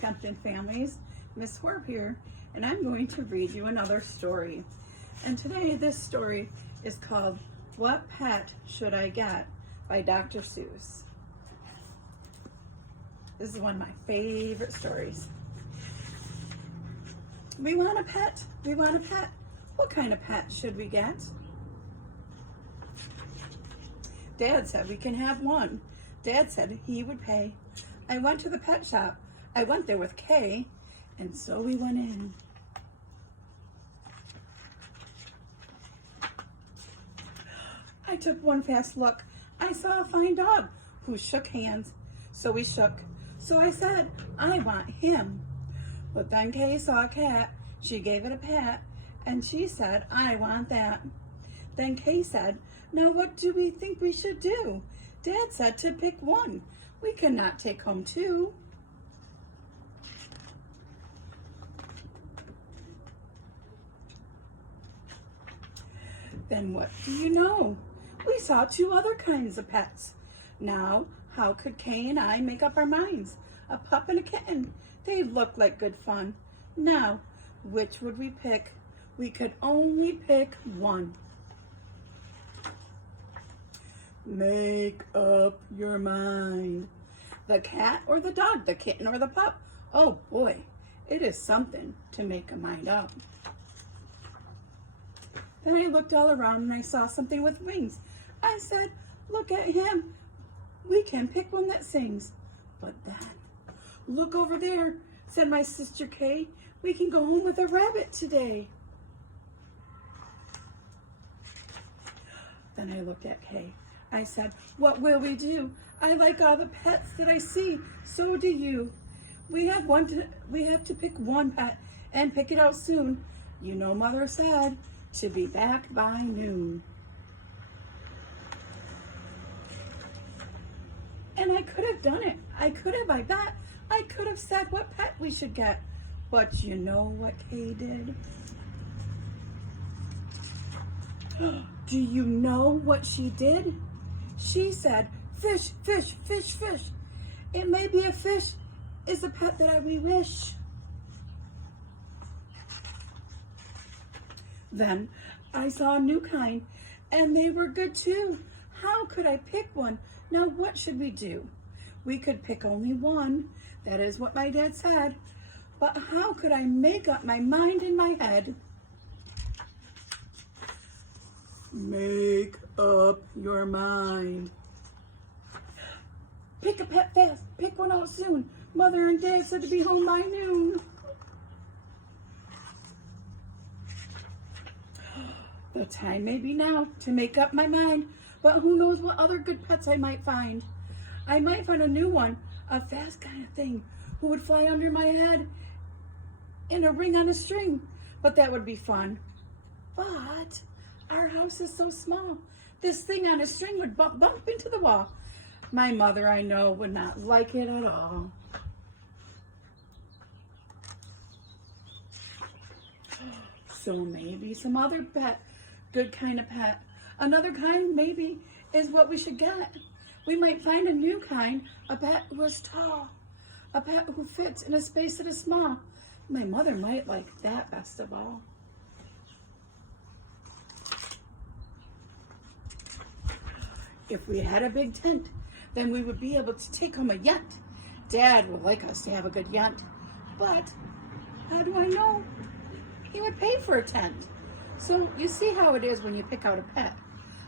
Kempton families, Miss Horb here, and I'm going to read you another story. And today this story is called What Pet Should I Get by Dr. Seuss. This is one of my favorite stories. We want a pet. We want a pet. What kind of pet should we get? Dad said we can have one. Dad said he would pay. I went to the pet shop. I went there with Kay, and so we went in. I took one fast look. I saw a fine dog who shook hands. So we shook. So I said, I want him. But then Kay saw a cat. She gave it a pat, and she said, I want that. Then Kay said, now what do we think we should do? Dad said to pick one. We cannot take home two. Then what do you know? We saw two other kinds of pets. Now, how could Kay and I make up our minds? A pup and a kitten. They look like good fun. Now, which would we pick? We could only pick one. Make up your mind. The cat or the dog, the kitten or the pup? Oh boy, it is something to make a mind up. Then I looked all around and I saw something with wings. I said, look at him. We can pick one that sings. But then, look over there, said my sister Kay. We can go home with a rabbit today. Then I looked at Kay. I said, what will we do? I like all the pets that I see. So do you. We have to pick one pet and pick it out soon. You know, Mother said to be back by noon. And I could have done it. I bet. I could have said what pet we should get. But you know what Kay did? Do you know what she did? She said, fish, fish, fish, fish. It may be a fish is a pet that we wish. Then I saw a new kind, and they were good too. How could I pick one? Now what should we do? We could pick only one. That is what my dad said. But how could I make up my mind in my head? Make up your mind. Pick a pet fast. Pick one out soon. Mother and Dad said to be home by noon. The time may be now to make up my mind, but who knows what other good pets I might find. I might find a new one, a fast kind of thing, who would fly under my head in a ring on a string, but that would be fun. But our house is so small, this thing on a string would bump into the wall. My mother, I know, would not like it at all. So maybe some other pet, good kind of pet. Another kind maybe is what we should get. We might find a new kind, a pet who is tall, a pet who fits in a space that is small. My mother might like that best of all. If we had a big tent, then we would be able to take home a yunt. Dad would like us to have a good yunt. But how do I know? He would pay for a tent. So you see how it is when you pick out a pet.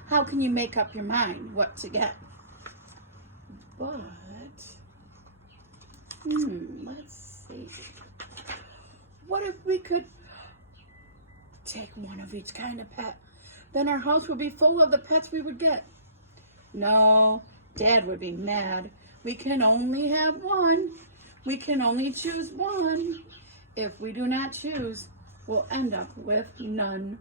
How can you make up your mind what to get? But, let's see. What if we could take one of each kind of pet? Then our house would be full of the pets we would get. No, Dad would be mad. We can only have one. We can only choose one. If we do not choose, we'll end up with none.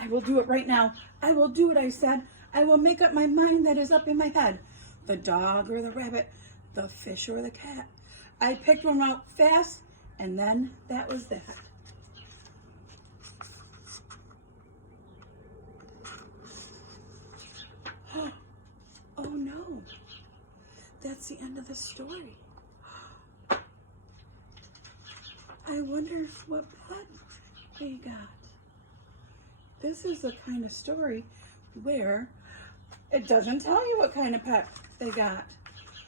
I will do it right now. I will do what I said. I will make up my mind that is up in my head. The dog or the rabbit, the fish or the cat. I picked one out fast, and then that was that. Oh, that's the end of the story. I wonder what pet they got. This is the kind of story where it doesn't tell you what kind of pet they got.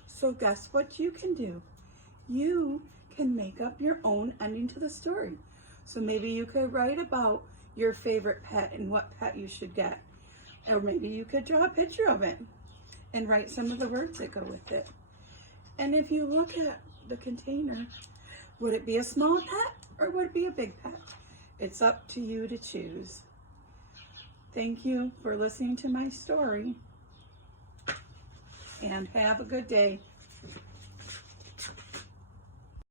So guess what you can do? You can make up your own ending to the story. So maybe you could write about your favorite pet and what pet you should get. Or maybe you could draw a picture of it and write some of the words that go with it. And if you look at the container, would it be a small pet or would it be a big pet? It's up to you to choose. Thank you for listening to my story, and have a good day.